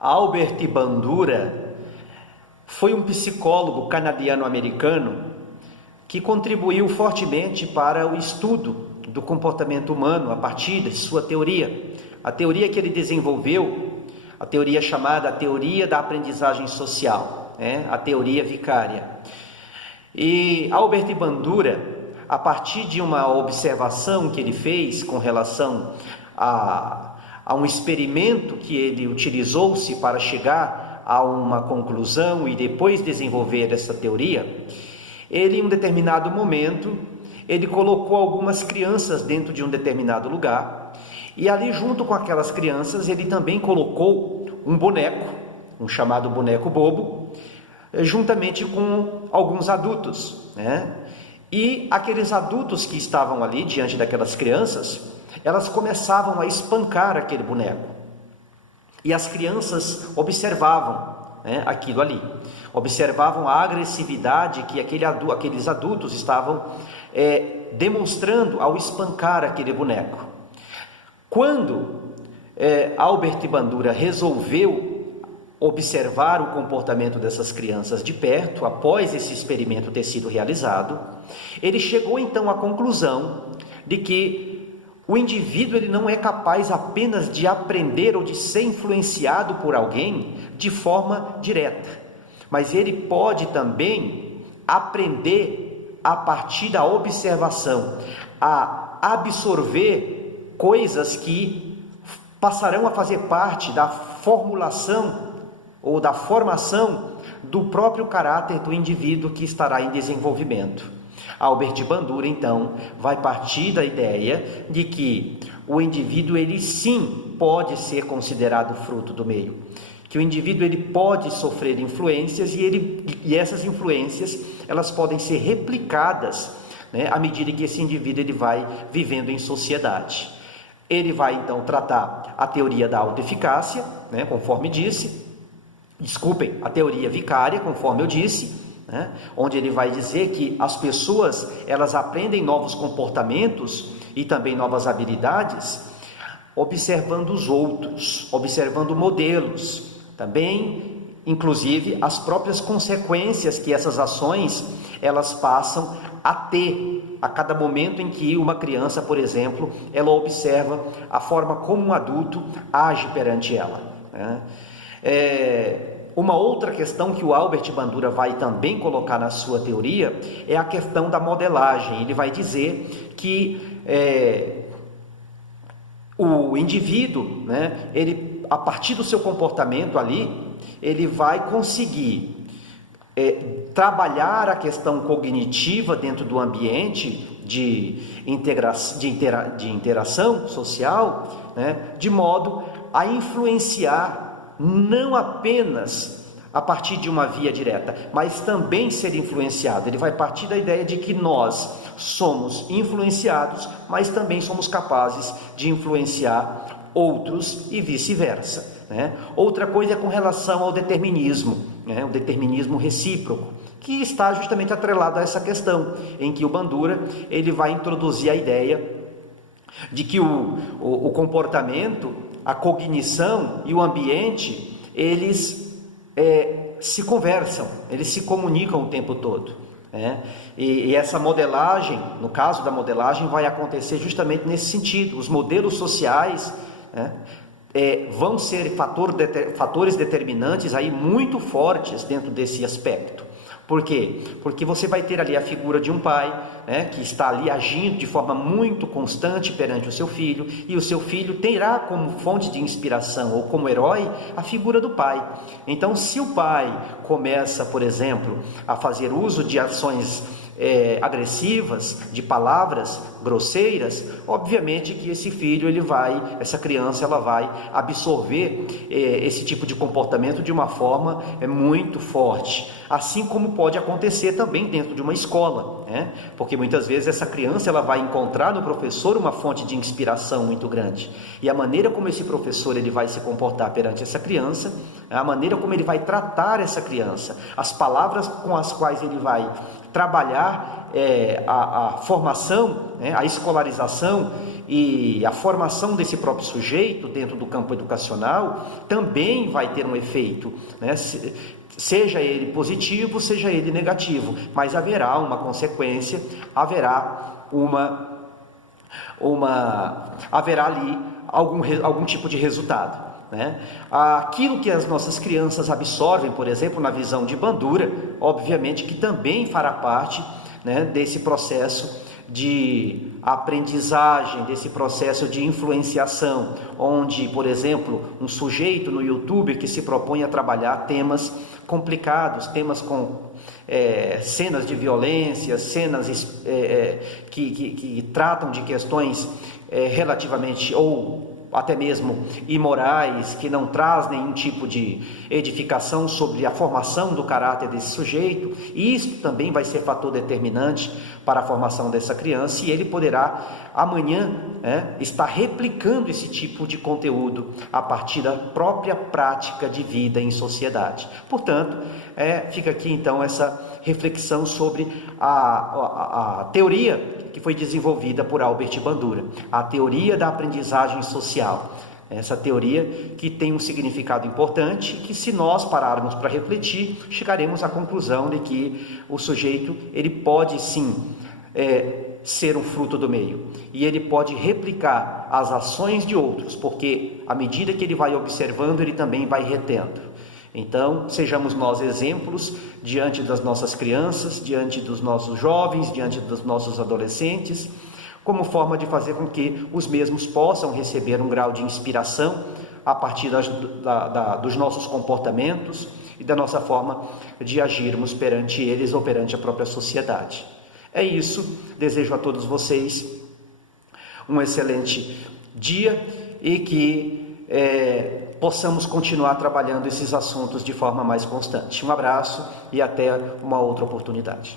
Albert Bandura foi um psicólogo canadiano-americano que contribuiu fortemente para o estudo do comportamento humano a partir de sua teoria. A teoria que ele desenvolveu, a teoria chamada teoria da aprendizagem social, a teoria vicária. E Albert Bandura, a partir de uma observação que ele fez com relação a um experimento que ele utilizou-se para chegar a uma conclusão e depois desenvolver essa teoria, ele, em um determinado momento, ele colocou algumas crianças dentro de um determinado lugar, e ali junto com aquelas crianças ele também colocou um boneco, um chamado boneco bobo, juntamente com alguns adultos, E aqueles adultos que estavam ali diante daquelas crianças, elas começavam a espancar aquele boneco, e as crianças observavam aquilo ali, observavam a agressividade que aqueles adultos estavam demonstrando ao espancar aquele boneco. Quando Albert Bandura resolveu observar o comportamento dessas crianças de perto, após esse experimento ter sido realizado, ele chegou então à conclusão de que o indivíduo ele não é capaz apenas de aprender ou de ser influenciado por alguém de forma direta, mas ele pode também aprender a partir da observação, a absorver coisas que passarão a fazer parte da formulação ou da formação do próprio caráter do indivíduo que estará em desenvolvimento. Albert Bandura, então, vai partir da ideia de que o indivíduo, ele sim pode ser considerado fruto do meio, que o indivíduo ele pode sofrer influências e essas influências elas podem ser replicadas, à medida que esse indivíduo ele vai vivendo em sociedade. Ele vai então tratar a teoria da autoeficácia, conforme disse, a teoria vicária, conforme eu disse, onde ele vai dizer que as pessoas elas aprendem novos comportamentos e também novas habilidades observando os outros, observando modelos, também inclusive as próprias consequências que essas ações elas passam a ter a cada momento em que uma criança, por exemplo, ela observa a forma como um adulto age perante ela. Uma outra questão que o Albert Bandura vai também colocar na sua teoria é a questão da modelagem. Ele vai dizer que o indivíduo, ele, a partir do seu comportamento ali, ele vai conseguir trabalhar a questão cognitiva dentro do ambiente de interação social, de modo a influenciar não apenas a partir de uma via direta, mas também ser influenciado. Ele vai partir da ideia de que nós somos influenciados, mas também somos capazes de influenciar outros e vice-versa. Outra coisa é com relação ao determinismo, o determinismo recíproco, que está justamente atrelado a essa questão, em que o Bandura ele vai introduzir a ideia de que o comportamento, a cognição e o ambiente, eles se conversam, eles se comunicam o tempo todo. E essa modelagem, no caso da modelagem, vai acontecer justamente nesse sentido. Os modelos sociais vão ser fatores determinantes aí muito fortes dentro desse aspecto. Por quê? Porque você vai ter ali a figura de um pai, que está ali agindo de forma muito constante perante o seu filho, e o seu filho terá como fonte de inspiração ou como herói a figura do pai. Então, se o pai começa, por exemplo, a fazer uso de ações agressivas, de palavras grosseiras, obviamente que esse filho, essa criança, ela vai absorver esse tipo de comportamento de uma forma muito forte. Assim como pode acontecer também dentro de uma escola, porque muitas vezes essa criança ela vai encontrar no professor uma fonte de inspiração muito grande, e a maneira como esse professor ele vai se comportar perante essa criança, a maneira como ele vai tratar essa criança, as palavras com as quais ele vai trabalhar a formação, a escolarização e a formação desse próprio sujeito dentro do campo educacional também vai ter um efeito, né? Seja ele positivo, seja ele negativo, mas haverá uma consequência, haverá ali algum tipo de resultado, né? Aquilo que as nossas crianças absorvem, por exemplo, na visão de Bandura, obviamente que também fará parte, né, desse processo de aprendizagem, desse processo de influenciação, onde, por exemplo, um sujeito no YouTube que se propõe a trabalhar temas complicados, temas com cenas de violência, cenas que tratam de questões relativamente ou até mesmo imorais, que não traz nenhum tipo de edificação sobre a formação do caráter desse sujeito, e isso também vai ser fator determinante para a formação dessa criança, e ele poderá amanhã estar replicando esse tipo de conteúdo a partir da própria prática de vida em sociedade. Portanto, fica aqui então essa reflexão sobre a teoria que foi desenvolvida por Albert Bandura, a teoria da aprendizagem social. Essa teoria que tem um significado importante, que se nós pararmos para refletir, chegaremos à conclusão de que o sujeito ele pode sim ser um fruto do meio, e ele pode replicar as ações de outros, porque à medida que ele vai observando, ele também vai retendo. Então, sejamos nós exemplos diante das nossas crianças, diante dos nossos jovens, diante dos nossos adolescentes, como forma de fazer com que os mesmos possam receber um grau de inspiração a partir dos nossos comportamentos e da nossa forma de agirmos perante eles ou perante a própria sociedade. É isso, desejo a todos vocês um excelente dia e que possamos continuar trabalhando esses assuntos de forma mais constante. Um abraço e até uma outra oportunidade.